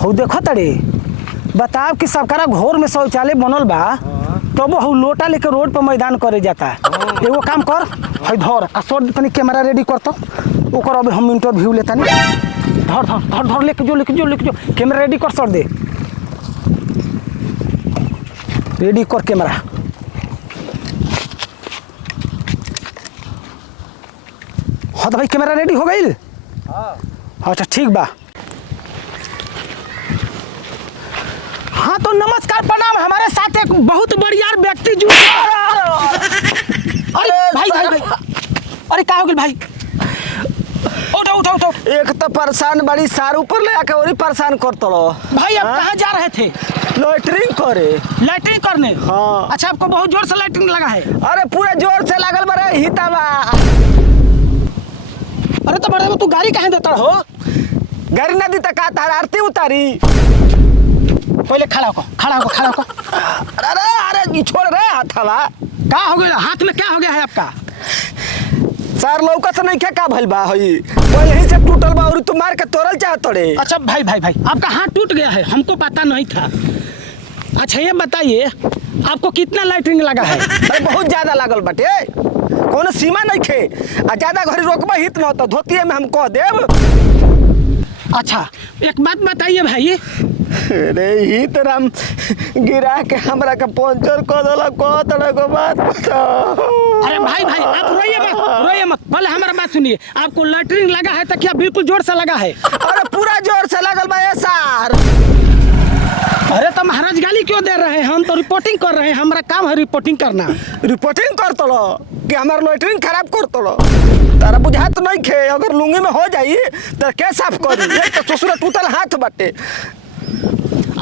हो देखो तड़े बताओ कि सरकार घोर में शौचालय बनल बा तब वो लोटा लेके रोड पर मैदान करे जाता है। एगो काम कर है धर आ सर तनी कैमरा रेडी कर तो ओकर अब हम इंटरव्यू लेता नहीं। धर धर धर धर लेके जो कैमरा रेडी कर सर दे रेडी कर कैमरा। हाँ तो भाई कैमरा रेडी हो गई। अच्छा ठीक बा। हाँ तो नमस्कार प्रणाम। हमारे साथ एक बहुत बढ़िया व्यक्ति जुड़। अरे भाई भाई भाई अरे क्या हो गया भाई? उठो उठो उठो। एक तो परेशान बड़ी सार ऊपर ले आके और परेशान कर तो भाई आप कहाँ जा रहे थे? लैटरिंग करे। लैटरिंग करने? हाँ। अच्छा आपको बहुत जोर से लैटरिंग लगा है? अरे पूरा जोर से लागल बड़े हितावा। अरे तो बड़े तू गाड़ी कहाँ देता हो? गाड़ी ना दी तक तार आरती उतारी। पहले खड़ा हो। अरे अरे छोड़ रहे हाथवा। क्या हो गया हाथ में? क्या हो गया है आपका? सर लौका तो नहीं क्या भइल बा हई पहले ही से टूटल बा और तू मार के तोड़ल चाहत तोड़े। अच्छा भाई आपका हाथ टूट गया है? हमको पता नहीं था। अच्छा ये बताइए आपको कितना लैटरिंग लगा है? अरे बहुत ज्यादा लागल बाटे कोनो सीमा नहीं खे आ ज्यादा घरी रोकबा हित न तो धोतिए में हम कह देब। अच्छा एक बात बताइए भाई। अरे ही तरह गिरा के हमरा के पंचर कर देला को तरह को बात बताओ। अरे भाई आप रोइए मत पहले हमारा बात सुनिए। आपको लैटरिंग लगा है तो क्या बिल्कुल जोर से लगा है? अरे पूरा जोर से लगल बा ये सर। अरे तो महाराज गाली क्यों दे रहे हैं? हम तो रिपोर्टिंग कर रहे हैं। हमारा काम है रिपोर्टिंग करना। रिपोर्टिंग कर तो कि हमार लैटरिंग खराब कर तो तारा बुझात नहीं खे अगर लुंगी में हो जाई तो क्या साफ कर तो ससुर टूटल हाथ बाटे।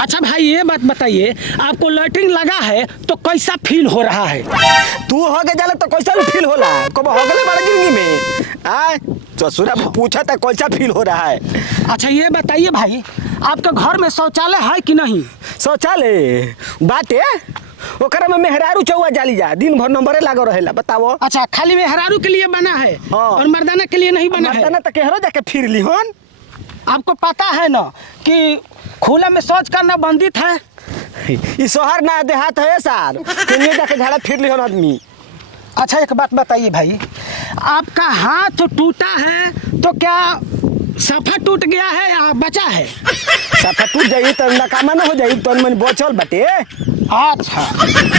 अच्छा भाई ये बात बताइए आपको लैटरिंग लगा है तो कैसा फील हो रहा है? तू हो के जाले तो कैसा फील होला? कब हो गले बड़ा जिंदगी में आए ससुरा पूछा था कैसा फील हो रहा है। अच्छा ये बताइए भाई आपके घर में शौचालय है कि नहीं? शौचालय बाटे ओकरा में मेहरारू चौवा जाली जा दिन भर नंबरे लागो रहेला बताओ। अच्छा खाली मेहरारू के लिए बना है? हाँ। और मर्दाना के लिए नहीं बना है? मर्दाना तो केहरो जाके फिर ली हन। आपको पता है ना कि खुला में शौच करना बंदित है? ई शहर ना देहात है साल केने जाके झाड़ा फिर ली हन आदमी। अच्छा एक बात बताइए भाई आपका हाथ टूटा है तो क्या सफा टूट गया है या बचा है? सफा टूट जाई तो नकामा ना हो जाई तो मन बचल बाटे। अच्छा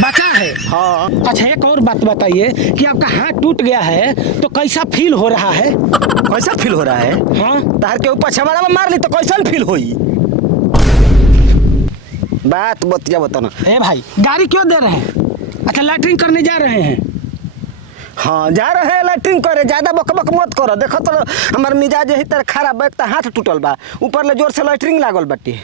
बचा है। हाँ। अच्छा एक और बात बताइए कि आपका हाथ टूट गया है तो कैसा फील हो रहा है? कैसा फील हो रहा है? हाँ तार के ऊपर छमाड़ा में मार ली तो कैसा फील होई? बात बतिया बताना। ए भाई गाड़ी क्यों दे रहे हैं? अच्छा लैटरिंग करने जा रहे हैं? हाँ जा रहे हैं लैटरिंग करे ज्यादा बकबक मत करो। देखो तो हमार मिजाज यही तरह खराब बैठ हाथ टूटल बा ऊपर ले जोर से लैटरिंग लागल बाटे।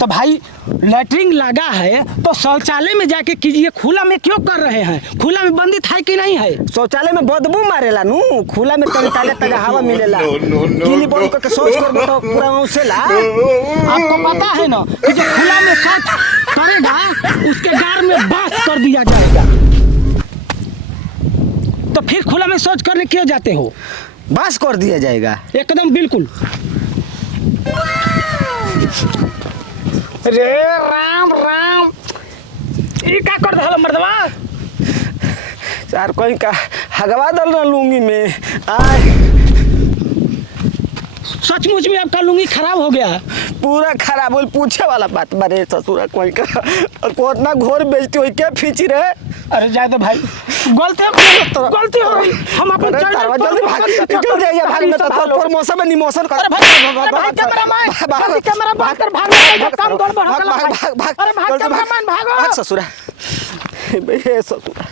तो भाई लैटरिंग लगा है तो शौचालय में जाके कीजिए। खुला में क्यों कर रहे हैं? खुला में बंदित है कि नहीं है? शौचालय में बदबू मारेला नु खुला में ताजा हवा मिलेला। गिली बंद करके शौच कर तो पूरा उसेला। आपको पता है ना कि जो खुला में शौच करेगा उसके गार में बांस कर दिया जाएगा। तो फिर खुला में शौच करने क्यों जाते हो? बांस कर दिया जाएगा एकदम बिल्कुल। रे राम ये क्या कर दो मर्दवा? यार कोई का हगवा दल ना लूंगी मैं आए। सचमुच में आपका लुंगी खराब हो गया? पूरा खराब हो पूछे वाला बात बारे ससुरा कोई का कोतना घोर बेइज्जती होई के फीची रहे। अरे जाए तो भाई गलती हो गई। हम अपन जल्दी भाग निकल जाइए भाग में तो प्रमोशन में निमोशन कर। अरे भाई कैमरा बंद कर भाग काम गड़बड़ हो गया। अरे भाग कैमरामैन भागो। भाग ससुरा। बे ससुरा